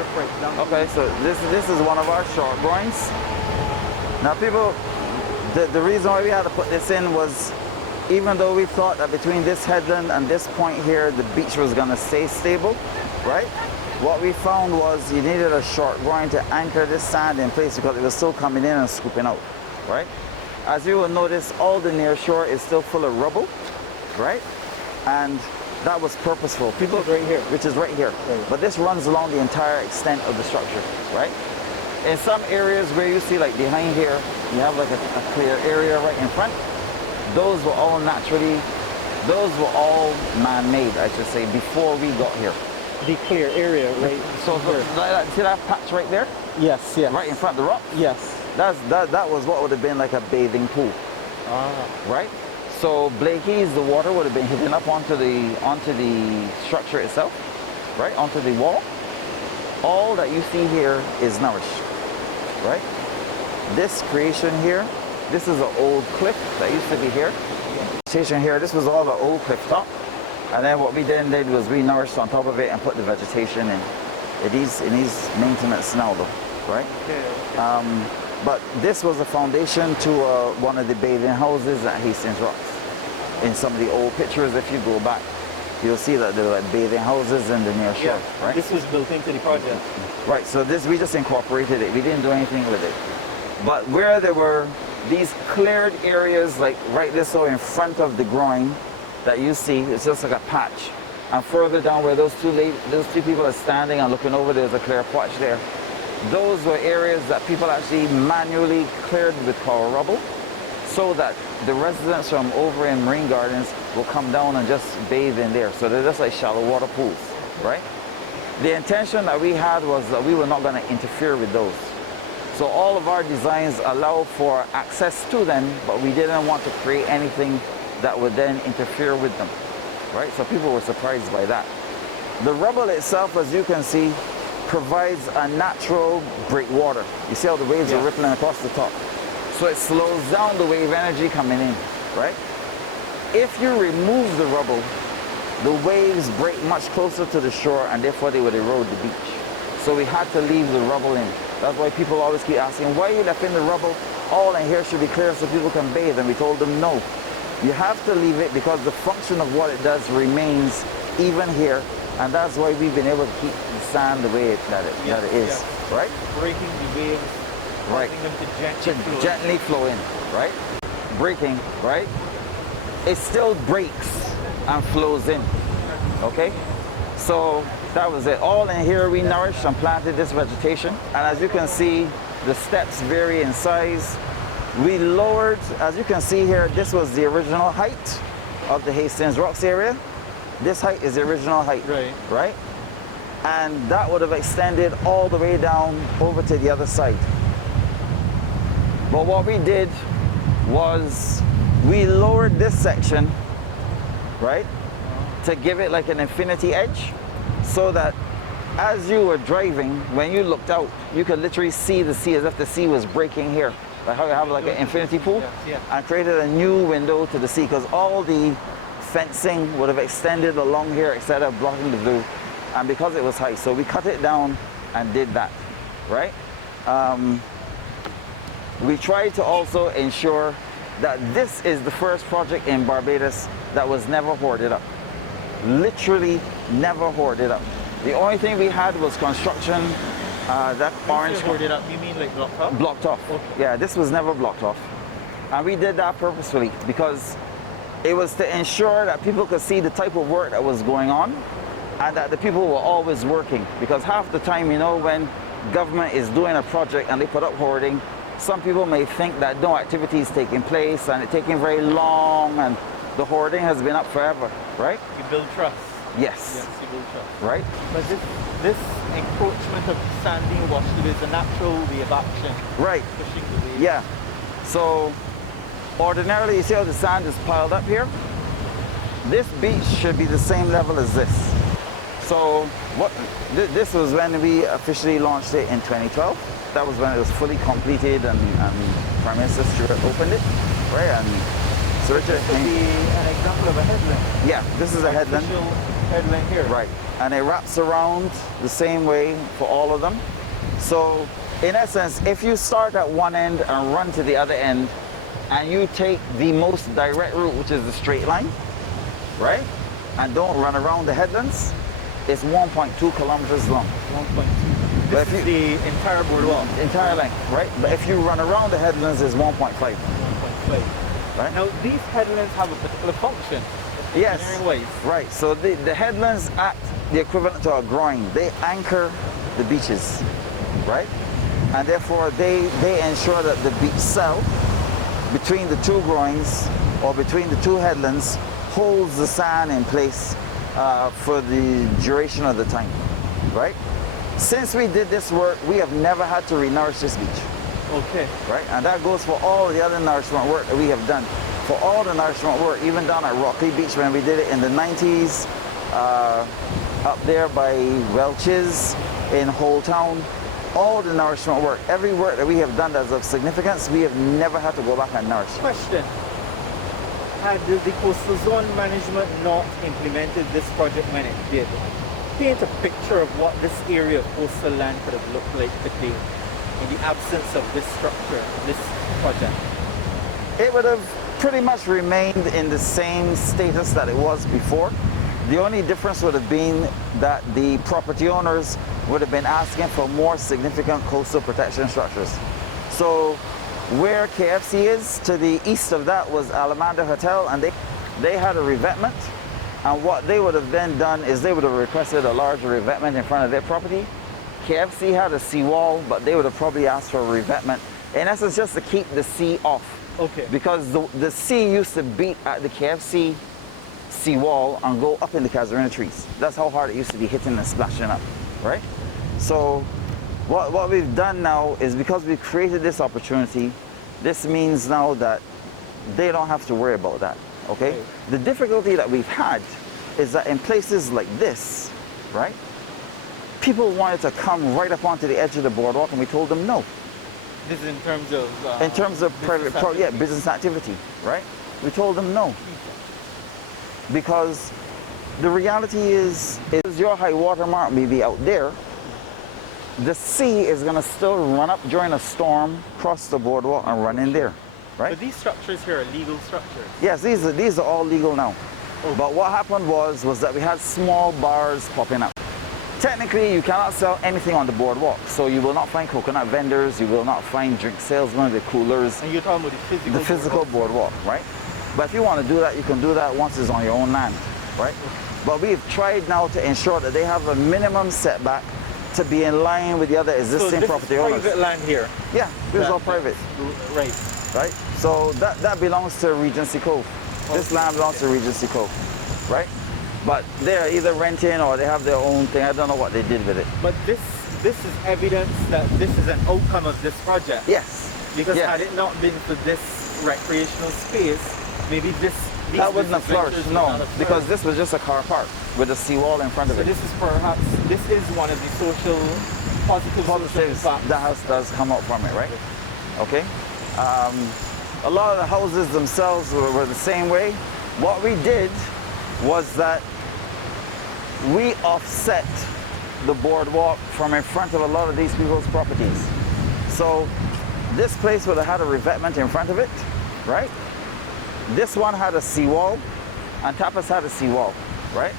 structure, for example? Okay, so this is one of our short groins. Now people, the reason why we had to put this in was, even though we thought that between this headland and this point here, the beach was gonna stay stable, right? What we found was you needed a short groin to anchor this sand in place because it was still coming in and scooping out, right? As you will notice, all the near shore is still full of rubble, right? And that was purposeful. People, right here. Which is right here. Right. But this runs along the entire extent of the structure, right? In some areas where you see, like behind here, you have like a clear area right in front. Those were all man-made, I should say, before we got here. The clear area, right? So see that patch right there? Yes, yes. Right in front of the rock? Yes. That was what would have been like a bathing pool. Ah. Right? So Blakey's, the water would have been hitting up onto the structure itself, right? Onto the wall. All that you see here is nourished, right? This creation here, this is an old cliff that used to be here. Station here, this was all the old cliff top. And then what we then did was we nourished on top of it and put the vegetation in. It needs maintenance now though, right? Okay. But this was a foundation to one of the bathing houses at Hastings Rocks. In some of the old pictures, if you go back, you'll see that there were like bathing houses in the near shore, right? This was built into the project. Right, so this, we just incorporated it. We didn't do anything with it. But where there were these cleared areas, like right this way in front of the groin that you see, it's just like a patch. And further down where those two people are standing and looking over, there's a clear patch there. Those were areas that people actually manually cleared with power rubble so that the residents from over in Marine Gardens will come down and just bathe in there. So they're just like shallow water pools, right? The intention that we had was that we were not going to interfere with those. So all of our designs allow for access to them, but we didn't want to create anything that would then interfere with them, right? So people were surprised by that. The rubble itself, as you can see, provides a natural breakwater. You see how the waves are rippling across the top? So it slows down the wave energy coming in, right? If you remove the rubble, the waves break much closer to the shore and therefore they would erode the beach. So we had to leave the rubble in. That's why people always keep asking, why are you left in the rubble? All in here should be clear so people can bathe. And we told them no. You have to leave it because the function of what it does remains even here. And that's why we've been able to keep the sand the way that it is, right? Breaking the waves, right? Them to gently flow in, right? Breaking, right? It still breaks and flows in, okay? So that was it. All in here we nourished and planted this vegetation. And as you can see, the steps vary in size. We lowered, as you can see here, this was the original height of the Hastings Rocks area. This height is the original height, right? And that would have extended all the way down over to the other side. But what we did was we lowered this section, right, to give it like an infinity edge so that as you were driving, when you looked out, you could literally see the sea as if the sea was breaking here. Like how you have like an infinity pool, and created a new window to the sea because all the fencing would have extended along here instead of blocking the view, and because it was high, so we cut it down and did that, right? We tried to also ensure that this is the first project in Barbados that was never hoarded up. Literally never hoarded up. The only thing we had was construction. That orange. Hoarded up, you mean like blocked off? Blocked off. Okay. Yeah, this was never blocked off. And we did that purposefully because it was to ensure that people could see the type of work that was going on and that the people were always working. Because half the time, you know, when government is doing a project and they put up hoarding, some people may think that no activity is taking place and it's taking very long and the hoarding has been up forever, right? You build trust. Yes. Yes, you build trust. Right? But this encroachment of sand being washed away is a natural way of action. Right. Pushing the waves. Yeah. So ordinarily, you see how the sand is piled up here? This beach should be the same level as this. So this was when we officially launched it in 2012. That was when it was fully completed and Prime Minister Stewart opened it, right? And So Richard, This would be an example of a headland. yeah, this is a headland. Artificial headland here. Right. And it wraps around the same way for all of them. So in essence, if you start at one end and run to the other end, and you take the most direct route, which is the straight line, right? And don't run around the headlands, it's 1.2 kilometers long. 1.2. This is the entire boardwalk. Entire length, right? But if you run around the headlands, it's 1.5. 1.5. Right? Now, these headlands have a particular function. Yes. Ways. Right. So the headlands act the equivalent to a groin. They anchor the beaches, right? And therefore they ensure that the beach cell between the two groins or between the two headlands holds the sand in place for the duration of the time, right? Since we did this work, we have never had to re-nourish this beach. Okay. Right? And that goes for all the other nourishment work that we have done. For all the nourishment work, even down at Rocky Beach when we did it in the 90s, up there by Welch's in Whole Town, all the nourishment work, every work that we have done that's of significance, we have never had to go back and nourish. Question. Had the coastal zone management not implemented this project when it did, paint a picture of what this area of coastal land could have looked like today in the absence of this structure, this project? It would have pretty much remained in the same status that it was before. The only difference would have been that the property owners would have been asking for more significant coastal protection structures. So where KFC is, to the east of that was Alamanda Hotel, and they had a revetment. And what they would have then done is they would have requested a larger revetment in front of their property. KFC had a seawall, but they would have probably asked for a revetment. In essence, just to keep the sea off. Okay. Because the sea used to beat at the KFC seawall and go up in the casuarina trees. That's how hard it used to be hitting and splashing up, right? So what we've done now is, because we've created this opportunity, this means now that they don't have to worry about that, okay? The difficulty that we've had is that in places like this, right, people wanted to come right up onto the edge of the boardwalk, and we told them no. This is in terms of... in terms of business activity, right? We told them no. Because the reality is your high water mark may be out there, the sea is going to still run up during a storm, cross the boardwalk and run in there, right? But these structures here are legal structures. Yes, these are all legal now. Okay. But what happened was that we had small bars popping up. Technically, you cannot sell anything on the boardwalk, so you will not find coconut vendors, you will not find drink salesmen with coolers. And you're talking about the physical boardwalk, right? But if you want to do that, you can do that once it's on your own land, right? But we've tried now to ensure that they have a minimum setback to be in line with the other existing property owners. Private land here. Yeah, this is all private. Right. Right? So that belongs to Regency Cove. This land belongs to Regency Cove, right? But they're either renting or they have their own thing. I don't know what they did with it. But this is evidence that this is an outcome of this project. Yes. Because yes. had it not been for this recreational space, maybe that wouldn't have flourished. No, because this was just a car park with a seawall in front of it. So this is one of the positives that has come out from it, right? Okay. A lot of the houses themselves were the same way. What we did was that we offset the boardwalk from in front of a lot of these people's properties. So this place would have had a revetment in front of it, right? This one had a seawall, and Tapas had a seawall, right?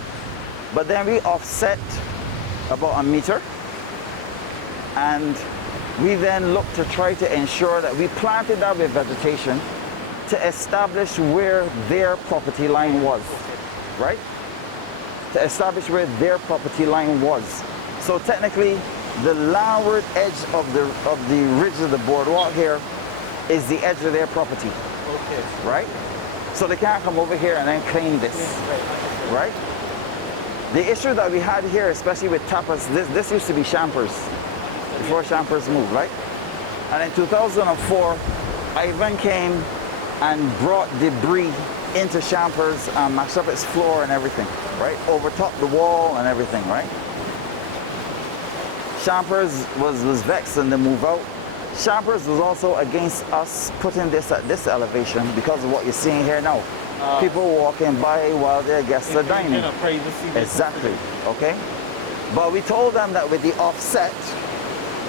But then we offset about a meter, and we then looked to try to ensure that we planted that with vegetation to establish where their property line was, right? To establish where their property line was. So technically, the landward edge of the ridge of the boardwalk here is the edge of their property. Okay. Right? So they can't come over here and then claim this. Yes, right? The issue that we had here, especially with Tapas, this used to be Champers before Champers moved, right? And in 2004, Ivan came and brought debris into Champers and mashed up its floor and everything, right? Overtopped the wall and everything, right? Champers was vexed and they moved out. Champers was also against us putting this at this elevation because of what you're seeing here now. People walking by while their guests are dining. Exactly, okay? But we told them that with the offset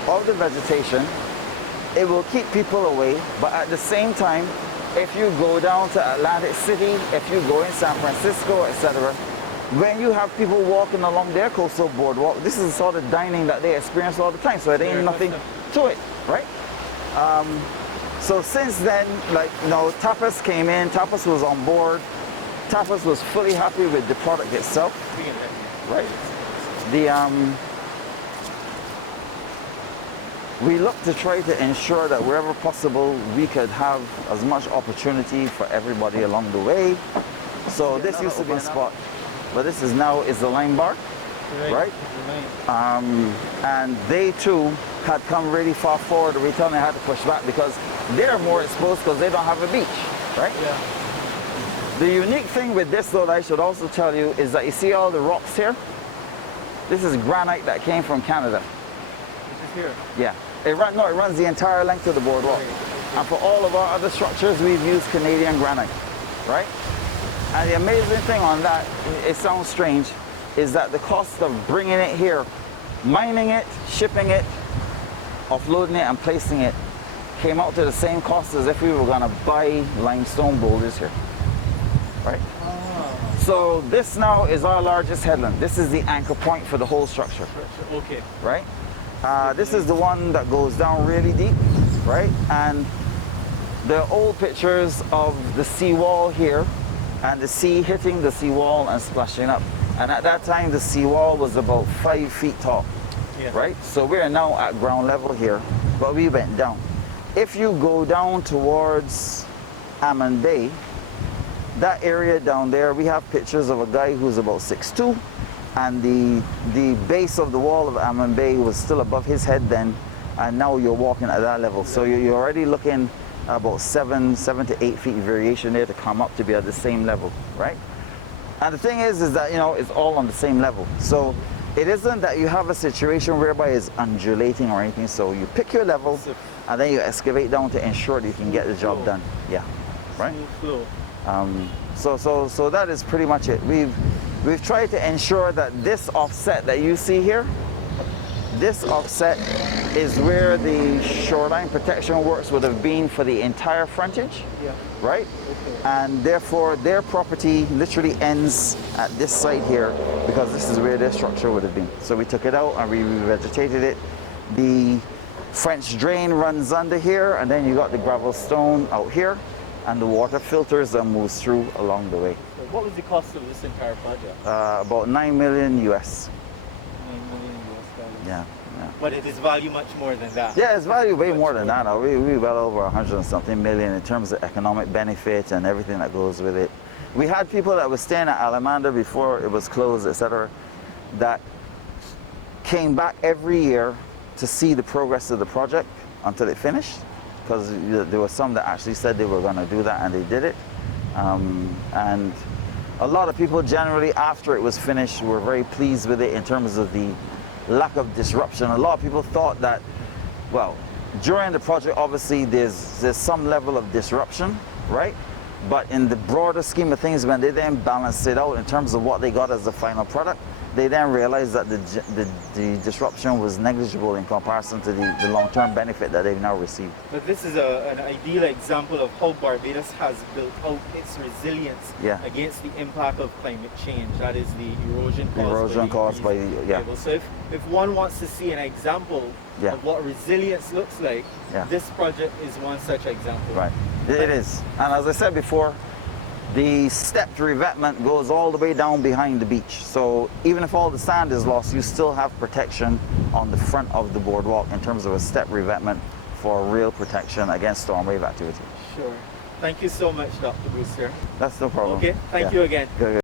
of the vegetation, it will keep people away, but at the same time, if you go down to Atlantic City, if you go in San Francisco, etc., when you have people walking along their coastal boardwalk, this is the sort of dining that they experience all the time, so it ain't nothing to it, right? So since then, like, you know, Tapas came in, Tapas was on board, Tapas was fully happy with the product itself, right? We look to try to ensure that wherever possible, we could have as much opportunity for everybody along the way. So this used to be a spot, but this is now the Lime Bar, right? And they too had come really far forward. We told them they had to push back because they're more exposed because they don't have a beach, right? Yeah. The unique thing with this, though, that I should also tell you, is that you see all the rocks here? This is granite that came from Canada. This is here? Yeah. It runs the entire length of the boardwalk. And for all of our other structures, we've used Canadian granite, right? And the amazing thing on that, it sounds strange, is that the cost of bringing it here, mining it, shipping it, offloading it, and placing it, came out to the same cost as if we were gonna buy limestone boulders here, right? So this now is our largest headland. This is the anchor point for the whole structure. Okay. Right? This is the one that goes down really deep, right? And the old pictures of the seawall here and the sea hitting the seawall and splashing up. And at that time, the seawall was about 5 feet tall, right? So we're now at ground level here, but we went down. If you go down towards Ammon Bay, that area down there, we have pictures of a guy who's about 6'2", and the base of the wall of Ammon Bay was still above his head then, and now you're walking at that level. So you're already looking about 7 to 8 feet variation there to come up to be at the same level, right? And the thing is that, you know, it's all on the same level. So it isn't that you have a situation whereby it's undulating or anything. So you pick your level, and then you excavate down to ensure that you can get the job done. Yeah, right? So that is pretty much it. We've tried to ensure that this offset that you see here, this offset is where the shoreline protection works would have been for the entire frontage, right? Okay. And therefore their property literally ends at this site here because this is where their structure would have been. So we took it out and we revegetated it. The French drain runs under here, and then you got the gravel stone out here, and the water filters and moves through along the way. So what was the cost of this entire project? About $9 million US. $9 million US. Yeah. But it is value much more than that. Yeah, it's value way more than that. We well over 100 and something million in terms of economic benefit and everything that goes with it. We had people that were staying at Alamander before it was closed, etc., that came back every year to see the progress of the project until it finished, because there were some that actually said they were going to do that, and they did it. And a lot of people generally, after it was finished, were very pleased with it in terms of the lack of disruption. A lot of people thought that, well, during the project, obviously, there's some level of disruption, right? But in the broader scheme of things, when they then balance it out in terms of what they got as the final product, they then realized that the disruption was negligible in comparison to the long-term benefit that they've now received. But this is an ideal example of how Barbados has built out its resilience against the impact of climate change. That is the erosion caused by So if one wants to see an example of what resilience looks like, this project is one such example. Right, it is. And as I said before, the stepped revetment goes all the way down behind the beach. So even if all the sand is lost, you still have protection on the front of the boardwalk in terms of a step revetment for real protection against storm wave activity. Sure. Thank you so much, Dr. Brewster. That's no problem. Okay, thank you again. Good.